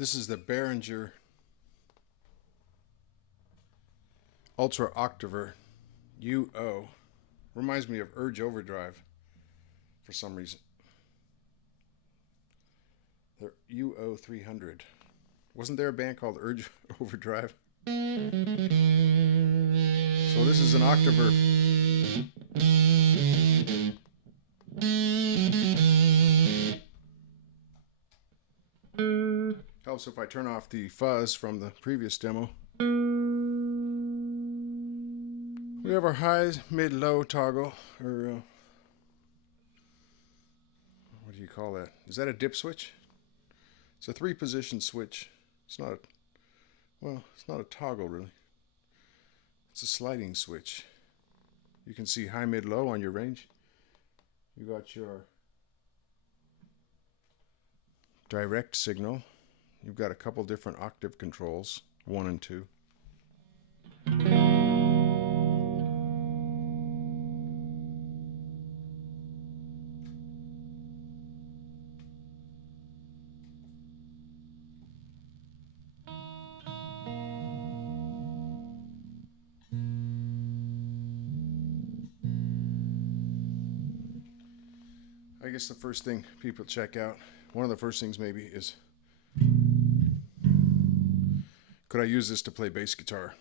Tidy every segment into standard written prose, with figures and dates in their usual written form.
This is the Behringer Ultra Octave UO. Reminds me of Urge Overdrive for some reason. The UO300. Wasn't there a band called Urge Overdrive? So this is an octave. Helps if I turn off the fuzz from the previous demo. We have our high, mid, low toggle, or what do you call that? Is that a dip switch? It's a 3-position switch. It's not a toggle really. It's a sliding switch. You can see high, mid, low on your range. You got your direct signal. You've got a couple different octave controls, 1 and 2. I guess the first thing people check out, one of the first things maybe, is could I use this to play bass guitar?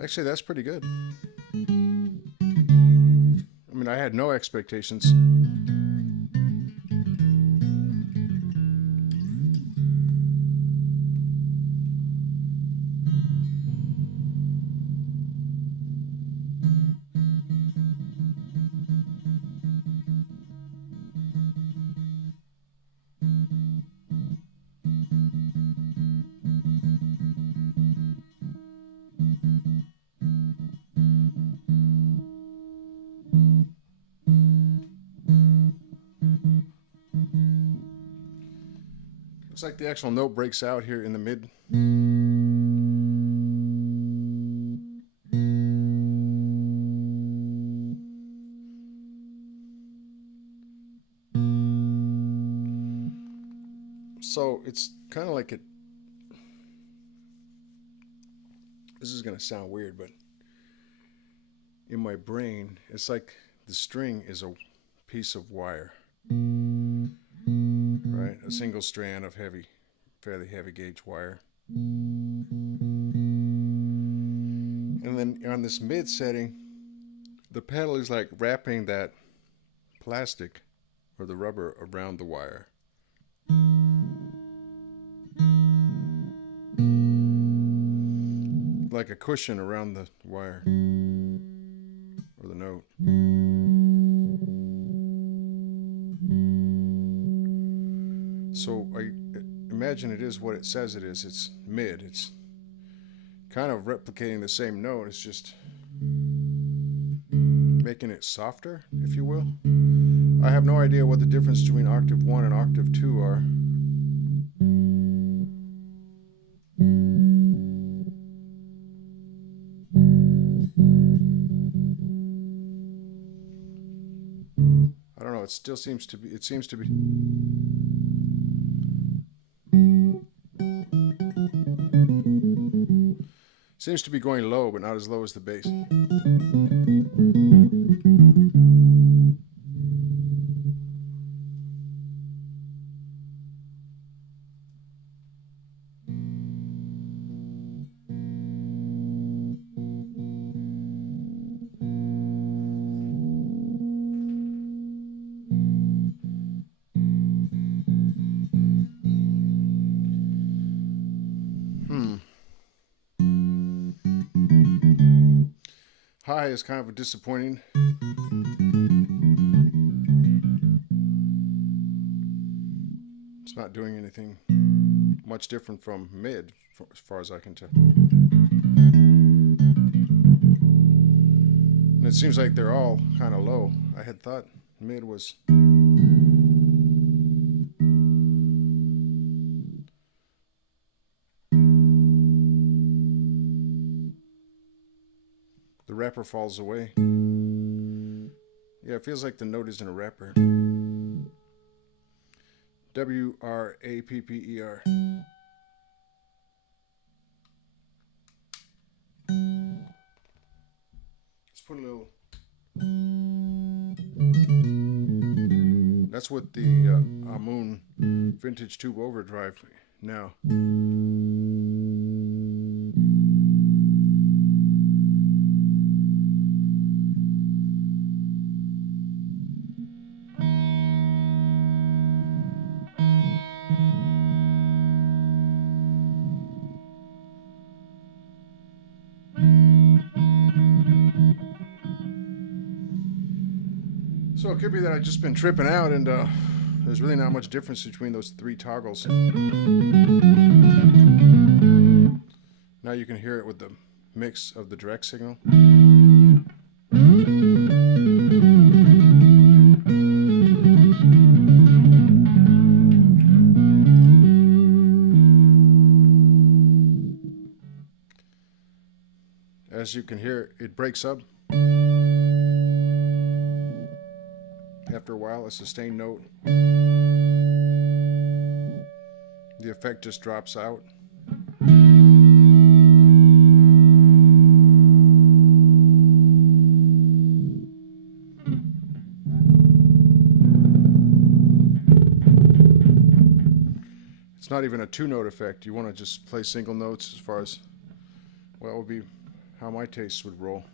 Actually, that's pretty good. I mean, I had no expectations. Looks like the actual note breaks out here in the mid. So it's kind of like it. This is going to sound weird, but in my brain, it's like the string is a piece of wire. Right, a single strand of fairly heavy gauge wire. And then on this mid setting, the pedal is like wrapping that plastic or the rubber around the wire. Like a cushion around the wire or the note. So I imagine it is what it says it is. It's mid. It's kind of replicating the same note. It's just making it softer, if you will. I have no idea what the difference between octave 1 and octave 2 are. I don't know. It still seems to be. It seems to be. Seems to be going low, but not as low as the bass. High is kind of a disappointing. It's not doing anything much different from mid, as far as I can tell. And it seems like they're all kind of low. I had thought mid was... The wrapper falls away. Yeah, it feels like the note is in a wrapper. W-R-A-P-P-E-R. Let's put a little... That's with the Amun Vintage Tube Overdrive now. So it could be that I've just been tripping out, and there's really not much difference between those three toggles. Now you can hear it with the mix of the direct signal. As you can hear, it breaks up. After a while, a sustained note. The effect just drops out. It's not even a two-note effect. You want to just play single notes as far as, well, it would be how my tastes would roll.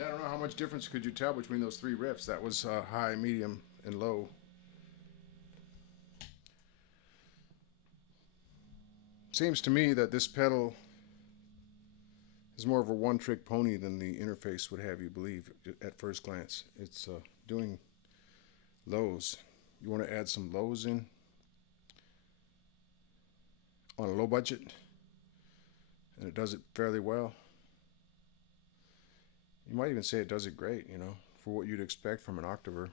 I don't know how much difference could you tell between those three riffs. That was high, medium, and low. Seems to me that this pedal is more of a one-trick pony than the interface would have you believe at first glance. It's doing lows. You want to add some lows in on a low budget, and it does it fairly well. You might even say it does it great, you know, for what you'd expect from an octaver.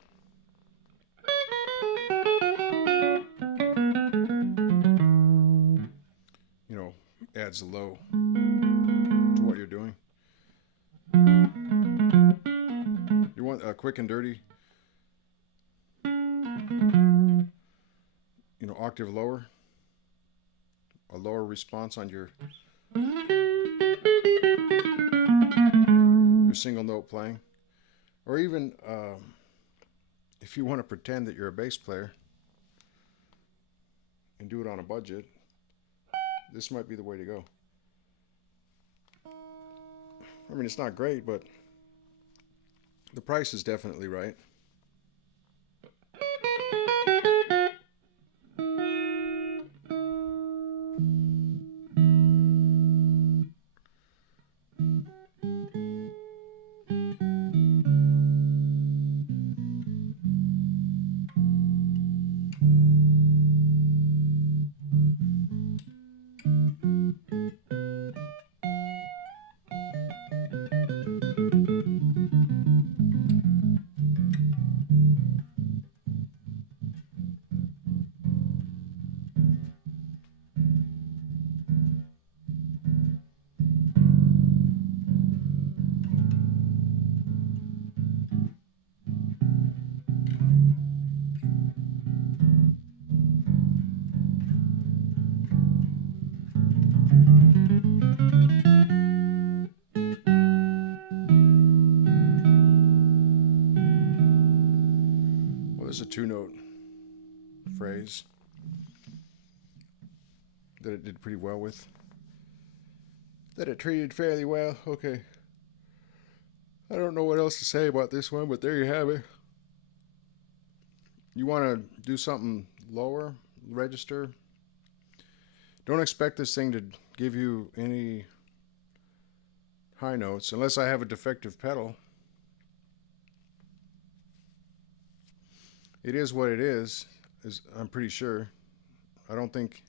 You know, adds a low to what you're doing. You want quick and dirty, you know, octave lower, a lower response on your single note playing, or even if you want to pretend that you're a bass player and do it on a budget, this might be the way to go. I mean, it's not great, but the price is definitely right. There's a 2-note phrase that it did pretty well with. That it treated fairly well. Okay. I don't know what else to say about this one, but there you have it. You want to do something lower register. Don't expect this thing to give you any high notes unless I have a defective pedal. It is what it is, I'm pretty sure. I don't think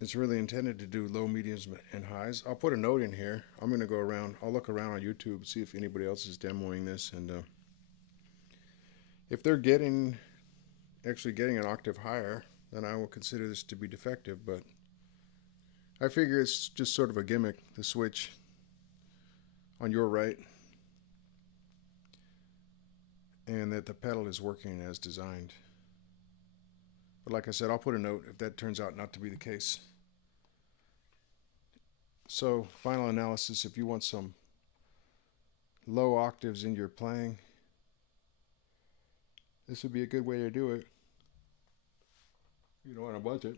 it's really intended to do low, mediums, and highs. I'll put a note in here. I'm going to go around. I'll look around on YouTube, see if anybody else is demoing this, and if they're actually getting an octave higher, then I will consider this to be defective. But I figure it's just sort of a gimmick, the switch on your right, and that the pedal is working as designed. But like I said, I'll put a note if that turns out not to be the case. So, final analysis, if you want some low octaves in your playing, this would be a good way to do it. You know, on a budget.